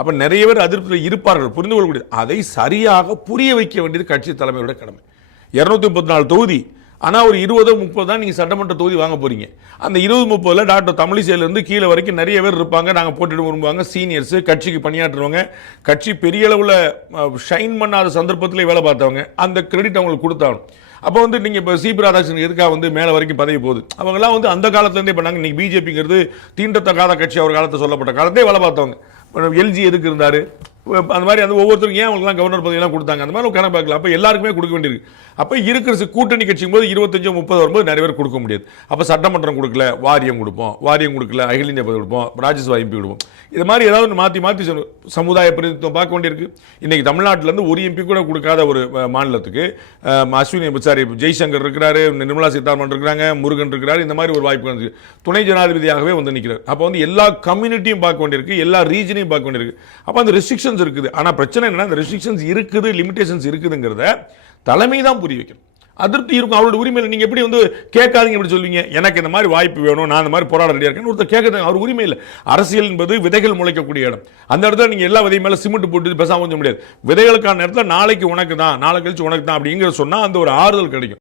அப்ப நிறைய பேர் அதிருப்தியில் இருப்பார்கள், புரிந்து கொள்ளக்கூடிய. அதை சரியாக புரிய வைக்க வேண்டியது கட்சி தலைமையோட கடமை. 234 தொகுதி, ஆனால் ஒரு 20-30 தான் நீங்கள் சட்டமன்ற தொகுதி வாங்க போறீங்க. அந்த 20-30 டாக்டர் தமிழிசையிலிருந்து கீழே வரைக்கும் நிறைய பேர் இருப்பாங்க. நாங்கள் போட்டுட்டு விரும்புவாங்க, சீனியர்ஸ், கட்சிக்கு பணியாற்றுறவங்க, கட்சி பெரிய அளவில் ஷைன் பண்ணாத சந்தர்ப்பத்திலே வேலை பார்த்தவங்க. அந்த கிரெடிட் அவங்களுக்கு கொடுத்தாலும். அப்போ நீங்கள் இப்போ சிபி ராதாகிருஷ்ணன் எதுக்காக மேலே வரைக்கும் பதவி போகுது? அவங்கெல்லாம் அந்த காலத்துலேருந்தே பண்ணாங்க. இன்னைக்கு பிஜேபிங்கிறது தீண்டத்தக்காத கட்சி, அவர் காலத்தை சொல்லப்பட்ட காலத்தே வேலை பார்த்தவங்க. எல்ஜி எதுக்கு இருந்தார்? அந்த மாதிரி ஒவ்வொருத்தருக்கும் ஏன் அவங்களுக்குலாம் கவர்னர் பதவியெல்லாம் கொடுத்தாங்க? அந்த மாதிரி கணக்கு பார்க்கலாம். அப்போ எல்லாருக்குமே கொடுக்க வேண்டியிருக்கு. அப்போ இருக்கிற கூட்டணி கட்சிக்கும் போது 25-30 வரும்போது நிறைய பேர் கொடுக்க முடியாது. அப்போ சட்டமன்றம் கொடுக்கல, வாரியம் கொடுப்போம், வாரியம் கொடுக்கல அகில இந்திய பதவி கொடுப்போம், ராஜ்யசபா எம்பி கொடுப்போம். இது மாதிரி ஏதாவது மாற்றி சமுதாய பிரதிநிதித்துவம் பார்க்க வேண்டியிருக்கு. இன்னைக்கு தமிழ்நாட்டிலேருந்து ஒரு எம்பி கூட கொடுக்காத ஒரு மாநிலத்துக்கு அஸ்வினி சாரி ஜெய்சங்கர் இருக்கிறாரு, நிர்மலா சீதாராமன் இருக்கிறாங்க, முருகன் இருக்கிறாரு. இந்த மாதிரி ஒரு வாய்ப்பு துணை ஜனாதிபதியாகவே நிற்கிறார். அப்போ எல்லா கம்யூனிட்டியும் பார்க்க வேண்டியிருக்கு, எல்லா ரீஜனையும் பார்க்க வேண்டியிருக்கு. அப்போ அந்த ரெஸ்ட்ரிக்ஷன்ஸ் இருக்குது. ஆனா பிரச்சனை என்னன்னா, அந்த ரெஸ்ட்ரிக்ஷன்ஸ் இருக்குது, லிமிடேஷன்ஸ் இருக்குதுங்கிறத தலைமை தான் புரிய வைக்கணும். அதிருப்தி இருக்கும், அவரோட உரிமையில் நீங்க எப்படி கேட்காதீங்க எப்படி சொல்வீங்க? எனக்கு இந்த மாதிரி வாய்ப்பு வேணும், நான் இந்த மாதிரி போராட ரெடியா இருக்கேன் ஒருத்தர் கேட்கறது அவர் உரிமை இல்லை. அரசியல் என்பது விதைகள் முளைக்கக்கூடிய இடம். அந்த இடத்துல நீங்க எல்லா விதை மேல சிமெண்ட் போட்டு பேசாம முடியாது. விதைகளுக்கான இடத்துல நாளைக்கு உனக்கு தான், நாளை கழிச்சு உனக்கு தான் அப்படிங்கிற சொன்னா அந்த ஒரு ஆறுதல் கிடைக்கும்.